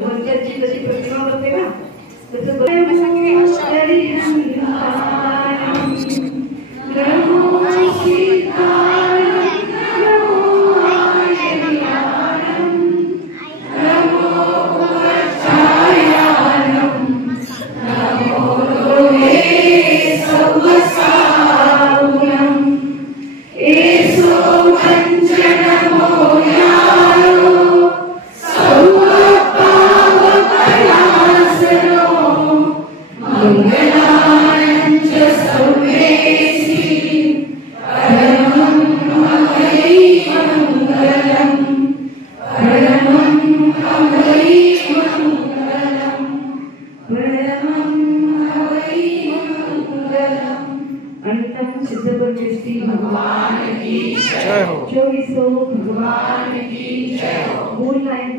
वंच्याची जशी प्रतिमा बनते ना तसं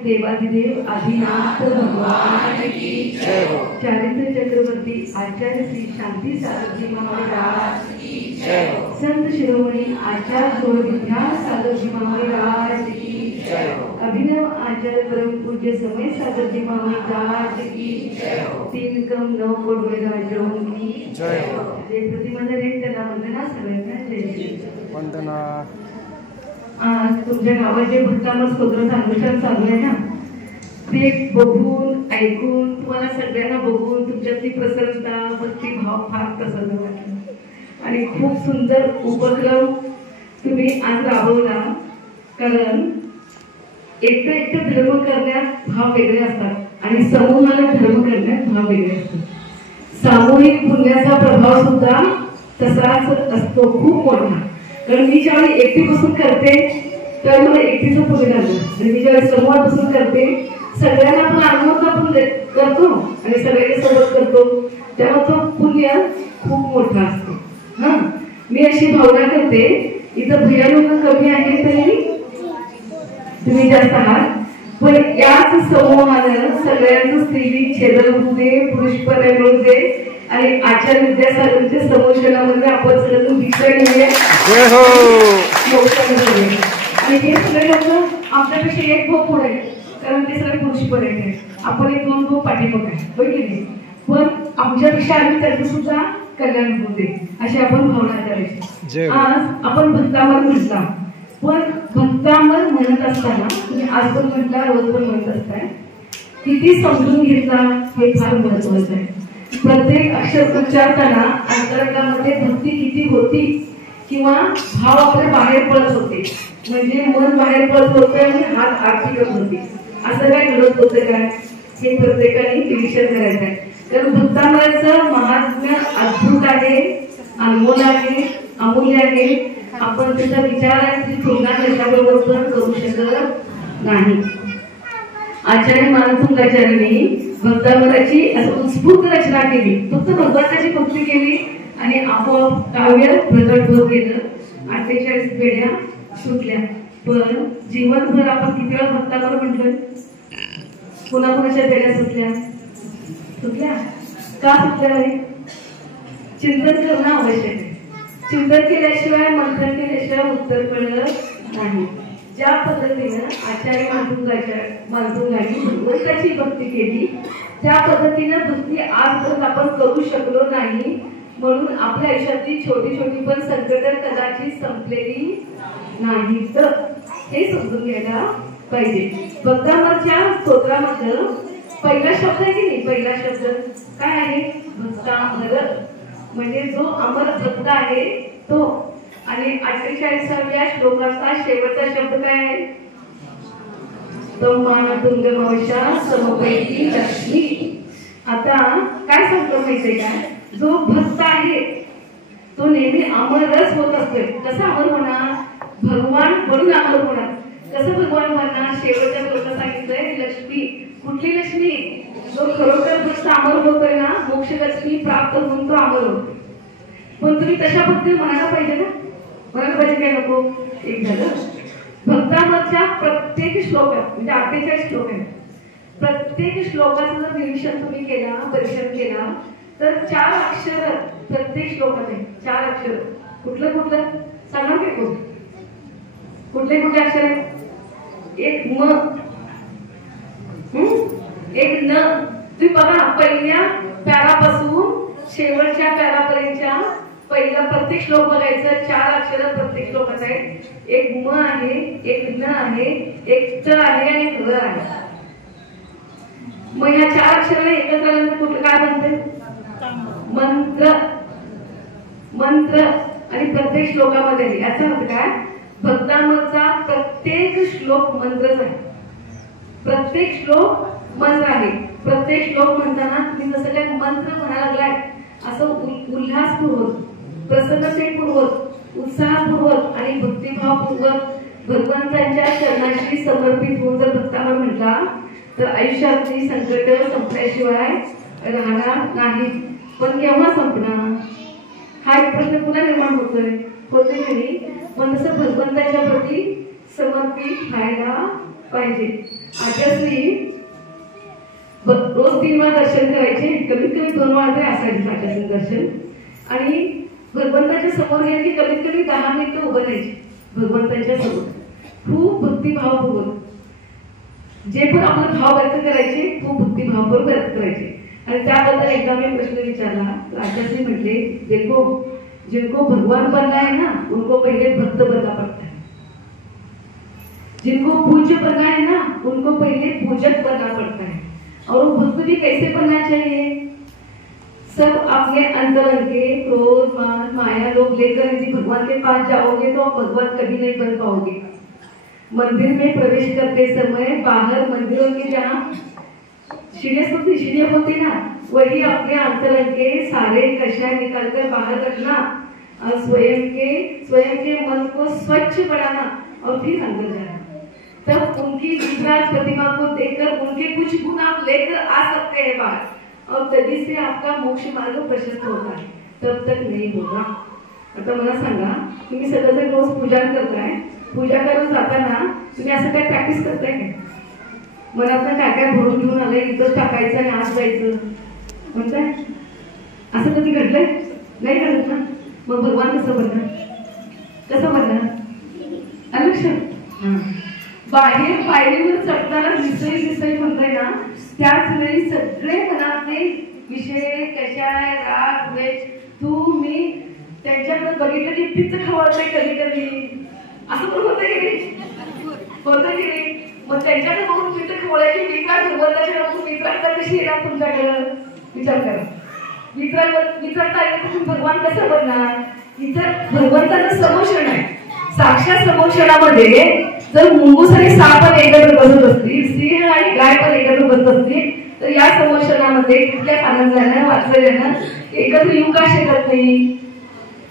देवादिदेव आदिनाथ भगवान की जय हो। चारित्र चक्रवर्ती आचार्य श्री शांती साधकजी महाराज की जय हो। संत शिरोमणी आचार्य विद्या साधकजी महाराज की जय हो। अभिनव आचार्य परम पूज्य समय साधकजी महाराज की जय हो। 3 कम 9 कोट वेदांतों की जय हो। जे प्रतिमा रेट त्याला वंदना सगळ्यांना जय वंदना। आज तुमच्या गावाचे भक्तामर स्तोत्राचं अनुष्ठान चालू आहे ना, ते बघून ऐकून तुम्हाला सगळ्यांना बघून तुमच्यातली प्रसन्नता भक्तिभाव फार प्रसन्न वाटला आणि खूप सुंदर उपक्रम तुम्ही आज राबवला। कारण एकटं धर्म करण्यात भाव वेगळे असतात आणि समूहाने धर्म करण्यात भाव वेगळे असतात। सामूहिक पुण्याचा प्रभाव सुद्धा तसाच असतो खूप मोठा। कारण मी ज्यावेळी एकटी बसून करते त्यावेळी मला एकटीचं पुण्य लागलं आणि मी ज्यावेळी समूहात बसून करते सगळ्यांना आपण अनुभव आपण करतो आणि सगळ्यांच्या सोबत करतो तेव्हा तो पुण्य खूप मोठा असतो। हा, मी अशी भावना करते इथं भयानक कमी आहे तरी तुम्ही जास्त आहात, पण याच समूहानं सगळ्यांचं स्त्रीलिंग छेदन होऊ दे, पुरुषपणा मिळू दे आणि आचार्य विद्यासागरच्या समोशनामध्ये आपण सगळं दिशा घेऊया आणि हे सगळे लोक आमच्यापेक्षा एक भाऊ पुढे कारण ते सगळे पुरुषपण आहेत, आपण एक 2 भाऊ पाठीमागे आहे, होय की नाही? पण आमच्यापेक्षा आम्ही त्यांचं सुद्धा कल्याण होऊ दे अशी आपण भावना करायची। आज आपण भक्तामर म्हटला, पण भक्तामर म्हणत असताना तुम्ही आज पण म्हटला रोज पण म्हणत असताय, किती समजून घेतला हे फार महत्वाचं आहे। प्रत्येक अक्षर उच्चारताना अंतरंगामध्ये भक्ती किती होती किंवा भाव आपले बाहेर पडत होते, म्हणजे मन बाहेर पडत होते आणि हात आरती करत होते, असं काय घडत होतं काय हे प्रत्येकाने निरीक्षण करायचं आहे। कारण भक्तामराचं महात्म्य अद्भुत आहे, अनमोल आहे, अमूल्य आहे। आपण त्याचा विचार आणि तुलना त्याच्याबरोबर पण करू शकत नाही। आचार्य मानसिंगाचार्यांनी भक्तामराची असं उत्स्फूर्त रचना केली, फक्त भगवंताची भक्ती केली आणि आपोआप काव्य प्रकट होत गेलं। 48 पेढ्या सुटल्या, पण जीवनभर आपण किती वेळा भक्तामर म्हटलं? कोणाकोणाच्या पेढ्या सुटल्या का सुटल्या नाही? चिंतन करणं आवश्यक आहे। चिंतन केल्याशिवाय मंथन केल्याशिवाय उत्तर कळत नाही। ज्या पद्धतीनं आचार्य मानसिंगांनी भगवंताची भक्ती केली त्या पद्धतीनं भक्ती आजपर्यंत आपण करू शकलो नाही, म्हणून आपल्या आयुष्यातली छोटी छोटी पण संकट कदाचित संपलेली नाहीत, हे समजून घ्यायला पाहिजे। भक्तामरच्या स्तोत्रामध्ये पहिला शब्द आहे की नाही, पहिला शब्द काय आहे? भक्तामर, म्हणजे जो अमर भक्त आहे तो। आणि 48व्या श्लोकाचा शेवटचा शब्द काय आहे? तुंगमावशा समपैकी लक्ष्मी। आता काय सांगतो माहितीये काय? जो भक्त आहे तो नेहमी अमरच होत असतोय। कसं अमर होणार? भगवान म्हणून अमर होणार। कसं भगवान म्हणणार? शेवटच्या श्लोकात सांगितलंय लक्ष्मी। कुठली लक्ष्मी? जो खरोखर भक्त अमर होतोय ना, मोक्ष लक्ष्मी प्राप्त होऊन तो अमर होतो। पण तुम्ही तशा पद्धतीने म्हणायला पाहिजे ना, म्हणायला पाहिजे काय नको? एक झालं भक्तामरच्या प्रत्येक श्लोकात, म्हणजे 48 श्लोक आहेत, प्रत्येक श्लोकाचं जर निरीक्षण तुम्ही केला, परीक्षण केला तर 4 अक्षर प्रत्येक श्लोकात आहे। 4 अक्षर कुठलं कुठलं सांगा की कुठले कुठले अक्षर आहेत? एक म, एक न, तुम्ही बघा पहिल्या पॅरापासून शेवटच्या पॅरापर्यंतच्या पहिला प्रत्येक श्लोक बघायचं, 4 अक्षर प्रत्येक श्लोकात आहेत. एक म आहे, एक न आहे, एक च आहे आणि एक र आहे. मग ह्या 4 अक्षराला एकत्र आल्यानंतर कुठलं काय म्हणते? मंत्र. मंत्र. आणि प्रत्येक श्लोकामध्ये याचा अर्थ काय? भक्तांवरचा प्रत्येक श्लोक मंत्रच आहे. प्रत्येक श्लोक मंत्र आहे. प्रत्येक श्लोक म्हणताना तुम्ही जसं काय मंत्र म्हणायला लागलाय असं उल्हासपूर्वक, प्रसन्नतेपूर्वक, उत्साहपूर्वक आणि भक्तिभावपूर्वक भगवंतांच्या चरणाशी समर्पित होऊन जर भक्तावर म्हटला तर आयुष्यातली संकट संपल्याशिवाय राहणार नाही. पण केव्हा संपणार हा एक प्रश्न पुन्हा निर्माण होतोय की नाही? पण तसं भगवंताच्या प्रती समर्पित व्हायला पाहिजे. आचार्यश्री रोज 3 वेळा दर्शन करायचे, कमीत कमी 2 वेळा तरी असायचे आचार्य दर्शन. आणि भगवंताच्या समोर गेले की कमीत कमी 10 मिनिटं उभं राहायचे भगवंताच्या समोर, खूप भक्तिभावपूर्वक. जे पण आपला भाव व्यक्त करायचे खूप भक्तिभावपूर्वक व्यक्त करायचे. आणि त्याबद्दल एकदा मी प्रश्न विचारला, आचार्य म्हटले, देखो जिनको भगवान बनना है ना उनको पहले भक्त बनना पड़ता है, जिनको पूज्य बनना है ना उनको पहले पूजक बनना पड़ता है. और भक्त भी कैसे बनना चाहिए? सब अपने अंतरंग के क्रोध मान माया लोभ लेकर यदि भगवान के पास जाओगे तो भगवान कभी नहीं बन पाओगे. मंदिर में प्रवेश करते समय बाहर मंदिरों के जहाँ सीढ़ियां होती ना, वही अपने अंतरंग के सारे कषाय निकालकर बाहर रखना और स्वयं के मन को स्वच्छ बनाना और फिर अंदर जाना. तब उनकी विराट प्रतिमा को देखकर उनके कुछ गुण आप लेकर आ सकते हैं बाहर और तभी से आपका मोक्ष मार्ग प्रशस्त होता है, तब तक नहीं होगा. आता मला सांगा, तुम्ही सगळं रोज पूजा करताय, पूजा करून जाताना तुम्ही असं काय प्रॅक्टिस करताय का? मला आता काय काय भरून घेऊन आलंय, इथंच टाकायचं आणि आज जायचं म्हणताय? असं कधी घडलंय? नाही घडत ना. मग भगवान कसं बनणार? कसं बनणार? लक्षात. बाहेर पायरीवर चढताना दिसई म्हणताय ना, त्याच वेळी सगळे मनातले विषय, कशाय, राग, द्वेष, तू मी त्यांच्याकडे बघितलं की पित्त खवळतंय कधी कधी, असं पण होतं की नाही? होतं की नाही? मग त्यांच्याकडे बघून पित्त खवळायची विचार भगवंताच्या बघून विचारता कशी येणार तुमच्याकडं? विचार करा. विचारता तुम्ही भगवान कसं बनणार? इतर भगवंताचं समोषण आहे. साक्षात समोषणामध्ये जर मुंगूस आणि साप पण एकत्र बसत असतील, सिंह आणि गाय पण एकत्र बसत असतील, तर या समोषणामध्ये कुठल्या आनंदानं वाचल्यानं एकत्र येऊ का शकत नाही?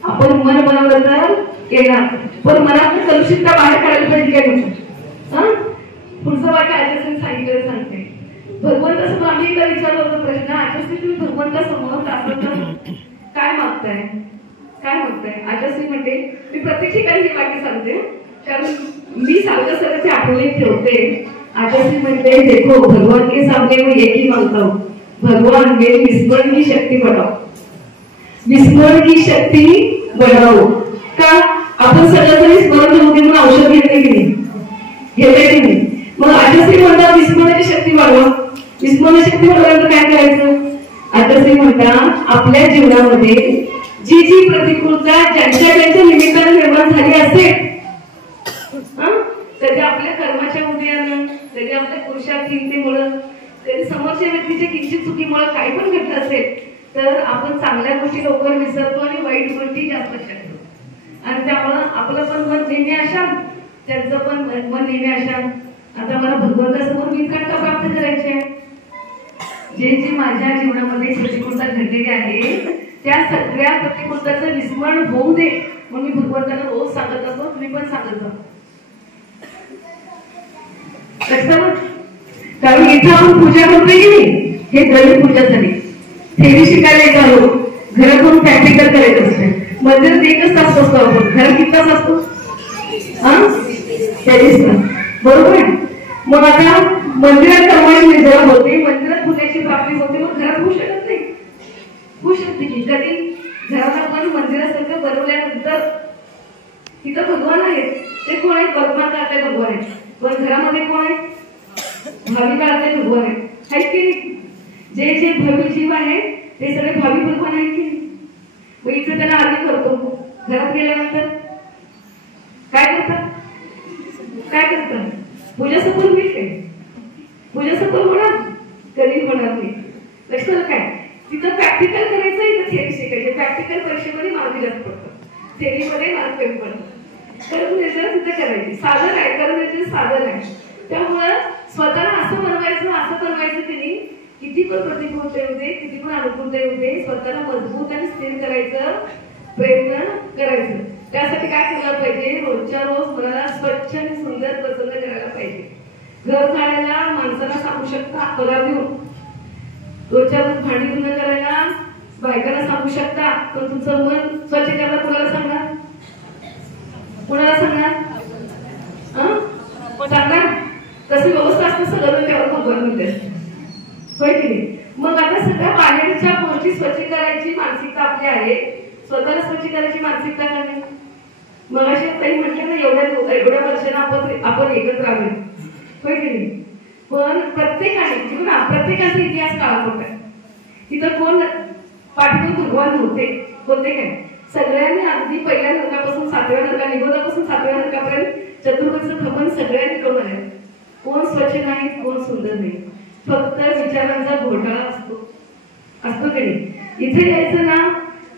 आपण मन बनवलं तर येणार, पण मनात कलुषितता बाहेर काढायला पाहिजे काय म्हणतो? पुढचं वाक्य आचार्य सांगितलं सांगते. भगवंतासमोर आम्ही एकदा विचारला होता प्रश्न, आचार्य तुम्ही भगवंतासमोर काय मागताय? काय मागताय? आचार्य म्हणते, मी प्रत्येक ठिकाणी हे वाक्य सांगते कारण मी सारखं सगळं ते आठवणीत ठेवते. आचार्य म्हणते, देखो भगवान के सामने मैं एक ही मांगता हूँ, भगवान मेरी विस्मरण की शक्ति बढ़ाओ. विस्मरण की शक्ति बढ़ाओ. का? आपण सगळं स्मरण होते म्हणून औषध घेते की नाही? घेते की नाही? मग आचार्य म्हणतात विस्मरणाची शक्ती वाढवा. विस्मरण शक्ती वाढवायला काय करायचं? आचार्य म्हणतात आपल्या जीवनामध्ये जी जी प्रतिकूलता ज्यांच्या निमित्ताने निर्माण झाली असेल, कधी आपल्या कर्माच्या उदयानं, कधी आपल्या पुरुषार्थीनतेमुळे, कधी समोरच्या व्यक्तीच्या किंचित चुकीमुळे काही पण घडलं असेल, तर आपण चांगल्या गोष्टी लवकर विसरतो आणि वाईट गोष्टी जास्त लक्षात ठेवतो. आणि त्यामुळं आपलं पण मन नेहमी अशाल, त्यांचं पण मन नेहमी अशाल. आता मला भगवंतासमोर वितरणता प्राप्त करायची आहे. जे जे माझ्या जीवनामध्ये प्रतिकूलता घडलेली आहे त्या सगळ्या प्रतिकूलताचं विस्मरण होऊ दे म्हणून मी भगवंताला रोज सांगत असतो. तुम्ही पण सांगत जा. कारण इथं आपण पूजा करतोय की नाही, हे दैवी पूजा झाली. थेरी शिकायला येत आलो, घरातून प्रॅक्टिकल करायचं असते. मंदिरात एकच तास असतो आपण, घरात किती तास असतो? 23 तास. बरोबर आहे. मग आता मंदिरात कर्माची निजरा होते, मंदिरात पुण्याची प्राप्ती होते, मग घरात होऊ शकत नाही. होऊ शकते की कधी घरात आपण मंदिरासारखं बनवल्यानंतर तिथं भगवान आहेत. ते कोण आहेत? कल्पना करताय भगवान आहेत. पण घरामध्ये कोण आहेत? भाविका भगवान आहेत. आहेत की नाही? जे जे भव्य जीव आहेत ते सगळे भावी भगवान आहेत की नाही? मग इथे त्याला आधी करतो, घरात गेल्यानंतर काय करतात? काय करतात? पूजा सफल होईल काय? पूजा सफल होणार? कधी होणार नाही. लक्षात काय? तिथं प्रॅक्टिकल करायचं, इथं थेरी शिकायचे. प्रॅक्टिकल परीक्षेमध्ये मार्क जास्त पडतात, थेरीमध्ये मार्क कमी पडतात. करून तिथे करायची साधन आहे, करून साधन आहे. त्यामुळं स्वतःला असं बनवायचं की नाही, किती पण प्रतिकूलता येऊ दे, किती पण अनुकूलता येऊ दे, स्वतःला मजबूत आणि स्थिर करायचं, प्रयत्न करायचं. त्यासाठी काय करायला पाहिजे? रोजच्या रोज मनाला स्वच्छ आणि सुंदर प्रसन्न करायला पाहिजे. घर काढायला माणसाला सांगू शकता पगार देऊन, रोजच्या रोज भांडी धुणं करायला बायकांना सांगू शकता, पण तुमचं मन स्वच्छ करायला कुणाला सांगणार? कुणाला सांगणार? सांगणार? तशी व्यवस्था असते सगळं त्यावर भगवान म्हणते, होय की नाही? मग आता सगळ्या बाहेरच्या गोष्टी स्वच्छ करायची मानसिकता आपली आहे, स्वतःला स्वच्छ करायची मानसिकता नाही. मग अशी काही म्हटलं ना, एवढ्या वर्षांना आपण एकत्र आलो, होय की नाही? पण प्रत्येकाचा इतिहास काळा होता. तिथं कोण पाठीवर भगवान होते काय? सगळ्यांनी अगदी पहिल्या नरकापासून 7व्या नरका, निगोदापासून 7व्या नरकापर्यंत चतुर्भुज भ्रमण सगळ्यांनी करून आले. कोण स्वच्छ नाही, कोण सुंदर नाही, फक्त विचारांचा घोटाळा असतो की नाही? इथे यायचं ना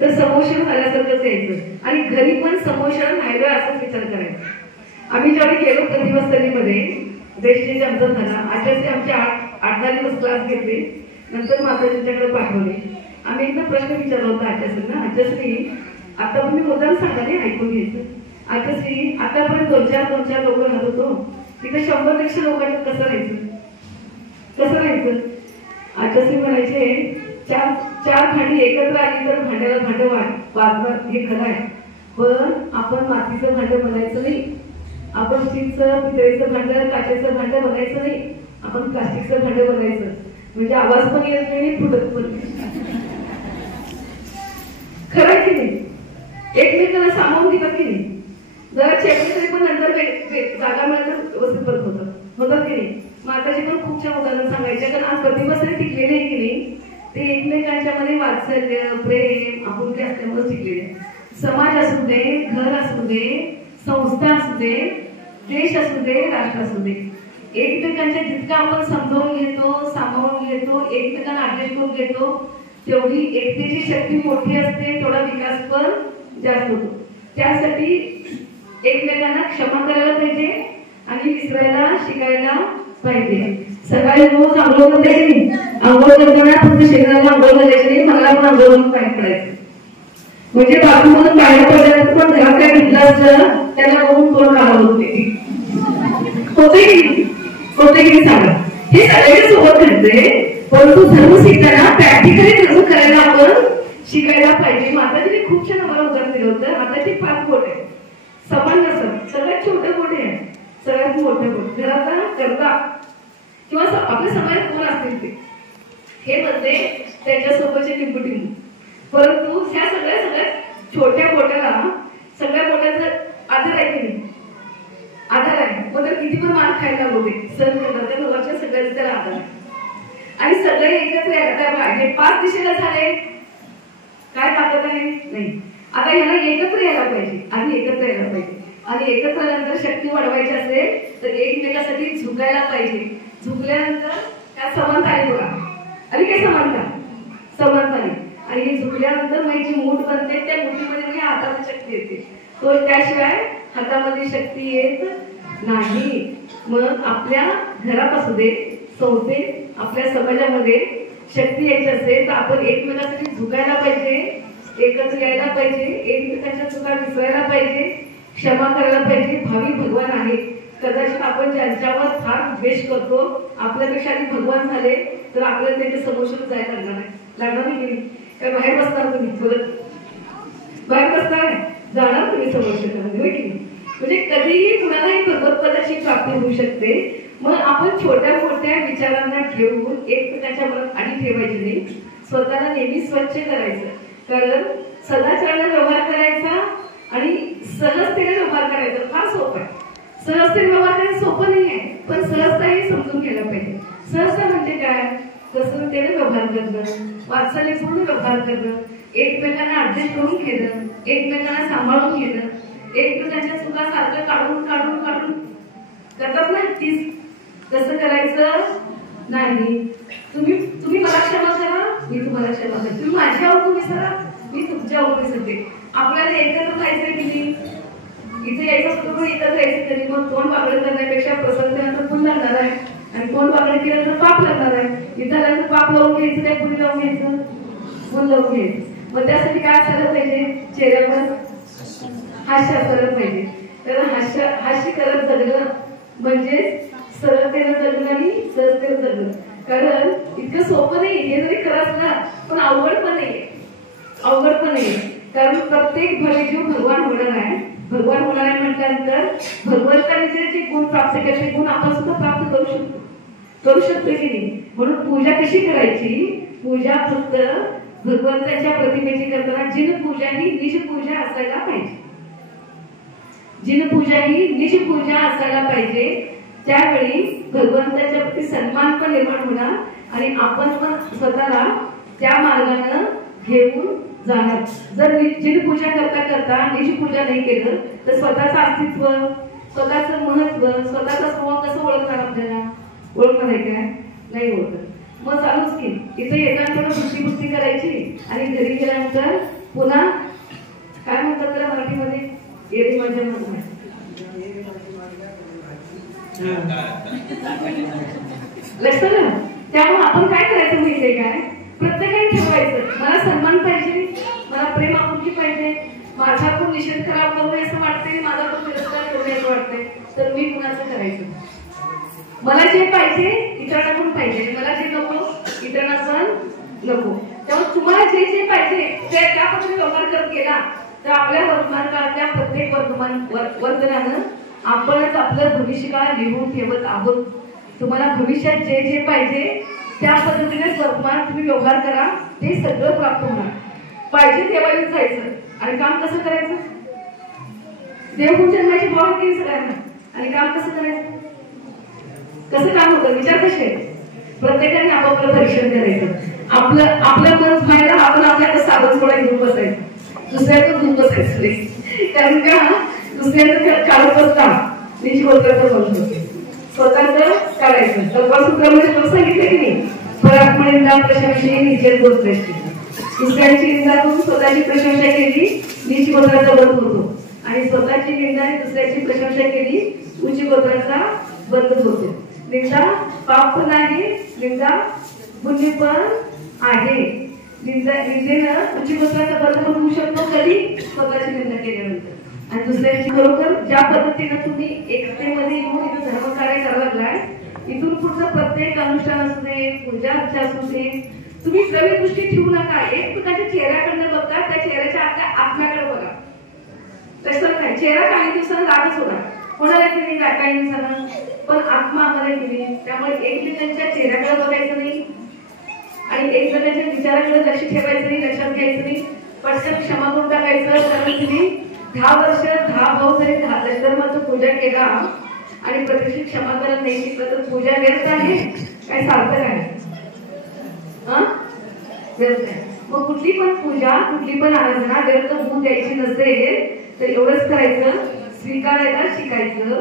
तर समोशन झाल्यासारखंच यायचं, आणि घरी पण समोशन राहिलं असंच विचार करायचा. आम्ही ज्यावेळी गेलो प्रतिवस्तरीमध्ये देशचे आमचा झाला, आचार्य आमचे 8-10 दिवस क्लास घेतले, नंतर माताजींच्याकडे पाठवले. आम्ही एकदा प्रश्न विचारला होता आचार्यांना, आचार्य आता पण मी मुद्दाम सांगाले, ऐकून घ्यायचं. आचार्य आतापर्यंत 2-4 लोक राहत होतो, तिथे 100-150 लोकांचं कसं राहायचं? आचार्य म्हणायचे, चार भांडी एकत्र आली तर भांड्याला भांडं वाजणार, हे खरं आहे. पण आपण मातीचं भांडं बनायचं नाही, आपण स्टीलचं, पितळेचं भांडं, काचेचं भांडं बनायचं नाही, आपण प्लास्टिकचं भांडं बनायचं. म्हणजे आवाज पण येत नाही, फुटत पण नाही. खरं आहे की नाही? एकमेकांना सामावून घेतात की नाही? जरा चेकले तरी पण नंतर जागा मिळायला व्यवस्थित परत होतात की नाही? माताजी पण खूप छान उदाहरण सांगायच्या, कारण आज प्रतिभासरी टिकलेले आहे की नाही, ते एकमेकांच्या मध्ये वात्सल्य, प्रेम, आपुलकी असल्यामुळे टिकलेले. समाज असू दे, घर असू दे, संस्था असू दे, देश असू दे, राष्ट्र असू दे, एकमेकांच्या जितकं आपण समजावून घेतो, सामावून घेतो, एकमेकांना ऍडजस्ट करून घेतो, तेवढी एकतेची शक्ती मोठी असते, तेवढा विकास पण जास्त होतो. त्यासाठी एकमेकांना क्षमा करायला पाहिजे आणि विसरायला शिकायला पाहिजे. सकाळी रोज आंघोळ करता येईल, आंघोळ करताना फक्त शरीराला आंघोळ करायची नाही, मला पण आंघोळ करून पाय पडायचं. म्हणजे बाथरूममधून बाहेर पडल्यानंतर पण घरात काय घेतलं असलं त्याला बघून तोंड काढत होते की सांगा. हे सगळ्यांच्या सोबत घडते, परंतु धर्म शिकताना प्रॅक्टिकली कसं करायला आपण शिकायला पाहिजे. माताजीने खूप छान आम्हाला उदाहरण दिलं होतं. माताजी 5 बोट आहे, समान नसत, सगळ्यात छोटं बोट आहे, सगळ्यात मोठं बोट घराचा करता किंवा आपल्या समाजात कोण असतील ते हे म्हणते त्यांच्यासोबतचे टिंबू. परंतु ह्या सगळ्यात छोट्या बोटाला सगळ्या बोटाचा आधार आहे की नाही? आधार आहे. मग तर किती पण मार खायला लागू दे, सण करतात त्या मुलाच्या सगळ्याचा त्याला आधार आहे. आणि सगळे एकत्र हे 5 दिशेला झाले, काय ताकद आहे? नाही. आता ह्याला एकत्र यायला पाहिजे, आधी एकत्र यायला पाहिजे, आणि एकत्र आल्यानंतर शक्ती वाढवायची असेल तर एकमेकासाठी झुकायला पाहिजे. झुकल्यानंतर त्या समानता आहे बघा, आणि काय समानता आहे. आणि हे झुकल्यानंतर मग जी मूठ बनते, त्या मुठीमध्ये हाताला शक्ती येते, तो त्याशिवाय हातामध्ये शक्ती येत नाही. मग आपल्या घरात असू दे, संस्थेत, आपल्या समाजामध्ये शक्ती यायची असेल तर आपण एकमेकांसाठी झुकायला पाहिजे, एकत्र यायला पाहिजे, एकमेकांच्या चुका विसरायला पाहिजे, क्षमा करायला पाहिजे. भावी भगवान आहे. कदाचित आपण ज्यांच्यावर फार द्वेष करतो, आपल्यापेक्षा आधी भगवान झाले तर आपल्याला त्यांच्या समोर जायला लागणार नाही. काय बाहेर बसणार तुम्ही? बोलत बाहेर बसणार, जाणार तुम्ही समोर की. म्हणजे कधीही कुणालाही भगवतपदाची प्राप्ती होऊ शकते. मग आपण छोट्या मोठ्या विचारांना घेऊन एकमेकांच्या मनात आधी ठेवायची नाही, स्वतःला नेहमी स्वच्छ करायचं. कारण सदाचाराने व्यवहार करायचा आणि सहजतेने व्यवहार करायचा फार सोपं आहे. सहजतेने व्यवहार करायचं सोपं नाही आहे, पण सहजता हे समजून घ्यायला पाहिजे. सहजता म्हणजे काय? व्यवहार करणं, वात्सल्यपूर्ण व्यवहार करणं, एकमेकांना ऍडजस्ट करून घेणं, एकमेकांना सांभाळून घेणं, एकमेकांच्या चुका सारखं काढून काढून काढून करतात ना, तीच तसं करायचं नाही. तुम्ही मला क्षमा करा, मी तुम्हाला क्षमा करते. तुम्ही माझ्यावर विसरा, मी तुमच्यावर विसरते. आपल्याला एकत्र राहायचं की नाही, इथे यायचं करून एकत्र यायचं तरी मग कोण वागड करण्यापेक्षा प्रसंगानंतर फुल लागणार आहे आणि कोण वागड केलं तर पाप लागणार आहे. इथं लागलं पाप लावून घ्यायचं, काय पुढे लावून घ्यायचं, फुल लावून घ्यायचं. मग त्यासाठी काय असायला पाहिजे, चेहऱ्यावर हास्य असायला पाहिजे. तर हास्य करत जगणं म्हणजे सरळतेनं जगणं आणि सहजतेनं जगणं. कारण इतकं सोपं नाही, हे जरी खरंच ना पण अवघड पण नाहीये, अवघड पण नाहीये. कारण प्रत्येक भले जीव भगवान होणार आहे. भगवान होणार आहे म्हटल्यानंतर भगवंताने जे गुण प्राप्त केले गुण आपण सुद्धा प्राप्त करू शकतो की नाही. म्हणून पूजा कशी करायची, पूजा फक्त भगवंताच्या प्रतिमेची करताना जिनपूजा ही निजपूजा असायला पाहिजे. जिनपूजा ही निजपूजा असायला पाहिजे. त्यावेळी भगवंताच्या प्रती सन्मान पण निर्माण होणार आणि आपण पण स्वतःला त्या मार्गानं घेऊन जाणार. जर जिनपूजा करता करता निजपूजा नाही केलं तर स्वतःचं अस्तित्व, स्वतःचं महत्व, स्वतःचा स्वभाव कसं ओळखणार, आपल्याला ओळखणार आहे काय, नाही ओळखत. मग चालूच की इथे येताना बुद्धी करायची आणि घरी गेल्यानंतर पुन्हा काय म्हणतात त्याला मराठीमध्ये, एरी माझ्या लक्षात ना. त्यामुळे आपण काय करायचं माहितीये काय, प्रत्येकाने ठरवायचं मला सन्मान पाहिजे, मला प्रेम आपुलकी पाहिजे, माझा पण निषेध खराब करू असं वाटते, माझा पण तिरस्कार करू असं वाटते, तर मी कुणाचं करायचं. मला जे पाहिजे इतरांना पण पाहिजे, मला जे नको इतरांना पण नको. त्यामुळे तुम्हाला जे जे पाहिजे त्या पद्धतीने व्यवहार करत गेला तर आपल्या वर्तमान काळातल्या प्रत्येक वर्तनानं आपणच आपलं भविष्यकाळ लिहून ठेवत आहोत. तुम्हाला भविष्यात जे जे पाहिजे त्या पद्धतीनेच वर्तमान तुम्ही व्यवहार करा, ते सगळं प्राप्त होणार. पाहिजे तेव्हा जायचं आणि काम कसं करायचं, देवपूजन माझी भाव केली सगळ्यांना. आणि काम कसं करायचं, कसं काम होतं, विचार कसे. प्रत्येकाने आपापलं परीक्षण करायचं. आपलं मन व्हायला आपण आपल्याला साधन थोडा घेऊन बसायचं, दुसऱ्याचं घेऊन बसायचं. कारण का दुसऱ्याचं काढत असता निष्ठोत्राचं मन होते, स्वतःच काढायचं. तत्वसूत्रामध्ये तुला सांगितलं की नाही, परात्मा निंदा प्रशंसा निश्चित गोष्ट. दुसऱ्यांची निंदा करून स्वतःची प्रशंसा केली नीच गोत्राचा बंध होतो आणि स्वतःची निंदा आणि दुसऱ्याची प्रशंसा केली उच्च गोत्राचा बंध होतो. निंदा पाप पण आहे, निंदा पुण्य पण आहे. निंदेनं उच्च गोत्राचा बंध पण होऊ शकतो कधी, स्वतःची निंदा केल्यानंतर. आणि दुसऱ्याची खरोखर ज्या पद्धतीनं तुम्ही एकतेमध्ये येऊन इथं धर्मकार्य करायला लागलाय, इथून पुढचं प्रत्येक अनुष्ठान असू दे, पूजा अर्चा असू दे, तुम्ही प्रवीण दृष्टी ठेवू नका. एकमेकांच्या चेहऱ्याकडनं बघा, त्या चेहऱ्याच्या आपल्या आत्म्याकडे बघा. तसं काय चेहरा काही दिवसांना लागच होणार, कोणाला की नाही काही दिवसांना, पण आत्मा आम्हाला की नाही. त्यामुळे एकमेकांच्या चेहऱ्याकडे बघायचं नाही आणि एकमेकांच्या विचाराकडे लक्ष ठेवायचं नाही, लक्षात घ्यायचं नाही. पटकन क्षमा करून टाकायचं. कारण तुम्ही 10 वर्ष 10 भाऊ जरी धर्माचं पूजा केला आणि प्रत्यक्ष क्षमा करत नाही तर पूजा व्यर्थ आहे काय, सार्थक आहे, व्यर्थ आहे. मग कुठली पण पूजा, कुठली पण आराधना व्यर्थ होऊ द्यायची नसेल तर एवढंच करायचं, स्वीकारायला शिकायचं,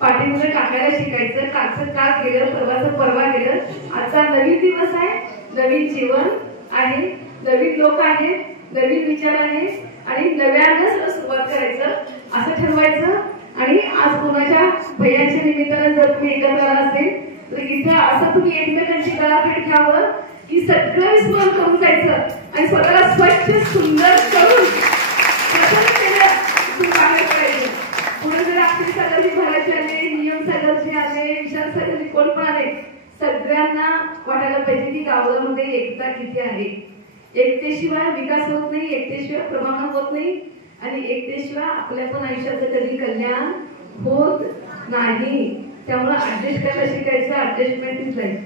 पाठीमुळे टाकायला शिकायचं. कालचं काल गेलं, परवाचं परवा गेलं, आजचा नवीन दिवस आहे, नवीन जीवन आहे, नवीन लोक आहेत, नवीन विचार आहे आणि नव्यानं सुरुवात करायचं असं ठरवायचं. आणि आज कोणाच्या भैयाच्या निमित्तानं जर तुम्ही एकत्र आला असेल तर इथं असं तुम्ही एकमेकांची गळाभेट घ्यावं की सगळं विस्मरण करून जायचं आणि स्वतःला स्वच्छ सुंदर करून बाहेर पडायचं. पुढे जर आपली सगळी भरायचे आले, नियम सगळ्याचे आले, विचार सगळे कोण पण आले, सगळ्यांना वाटायला पाहिजे की गावामध्ये एकता किती आहे. एकतेशिवाय विकास होत नाही, एकतेशिवाय प्रमाण होत नाही आणि एकतेशिवाय आपल्या पण आयुष्याचं कधी कल्याण होत नाही. त्यामुळे ऍडजस्ट करायला शिकायचं, ऍडजस्टमेंट इज लाईफ.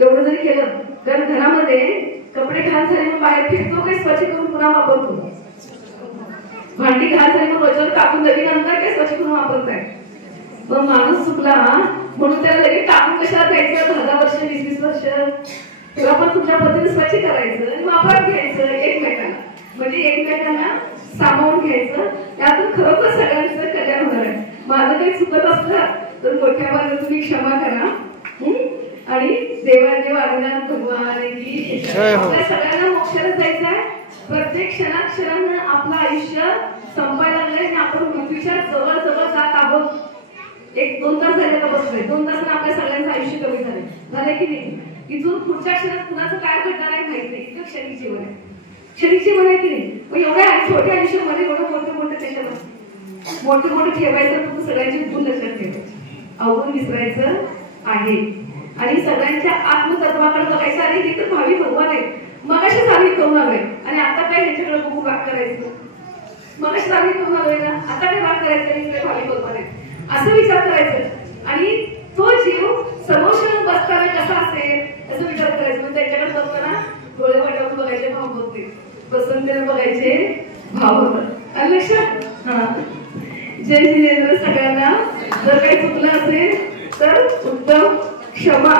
एवढं जरी केलं तर घरामध्ये कपडे घाण झाले मग बाहेर फेकतो काय, स्वच्छ करून पुन्हा वापरतो. भांडी घाण झाली मग वजन टाकून लगेच नंतर काय स्वच्छ करून वापरताय. मग माणूस चुकला म्हणून त्याला लगेच टाकून कशाला द्यायचं, 10 वर्ष 20 वर्ष तेव्हा पण तुमच्या पद्धतीने स्वच्छ करायचं आणि वापरात घ्यायचं एकमेकांना, म्हणजे एकमेकांना सामावून घ्यायचं. त्यातून खरोखर सगळ्यांचं कल्याण होणार आहे. माझं काही चुकत असलं तर मोठ्या भागात तुम्ही क्षमा करा. आणि देवादेव आदिनाथ भगवान की आपल्या सगळ्यांना मोक्षाला जायचं आहे. प्रत्येक क्षणाक्षणानं आपलं आयुष्य संपायला लागलंय आणि आपण मृत्यूच्या जवळ जवळ जात आहोत. 1-2 तास झाले का बसलोय, 2 तासानं आपल्या सगळ्यांचं आयुष्य कमी झालंय की नाही. इथून पुढच्या क्षणात कुणाचं काय घडणार आहे माहित नाही. इथं क्षणिक जीवन आहे, क्षणिक जीवन आहे की नाही. मग एवढ्या छोट्या आयुष्यामध्ये एवढं मोठे मोठे त्याच्यात मोठे ठेवायचं, फक्त सगळ्यांची गुण लक्षात ठेवायची, अवगुण विसरायचं आहे. आणि सगळ्यांच्या आत्मतत्वाकडे बघायचं. आणि हे तर भावी भगवान आहेत, मगाशी साधित करून आलोय आणि आता काय ह्याच्याकडे बघू वाक करायचं. मगाशी साधित करून आलोय ना, आता काय वाक करायचं, इकडे भावी भगवान आहेत असं विचार करायचं. आणि तो जीव समोर बसताना कसा असेल असं विचार करायचं. म्हणजे त्याच्याकडे बसताना डोळे वाटावून बघायचे, भाव होते, पसंतीने बघायचे, भाव होतात. आणि लक्षात हा. जय जिनेंद्र सगळ्यांना. जर काही चुकलं असेल तर उत्तम क्षमा.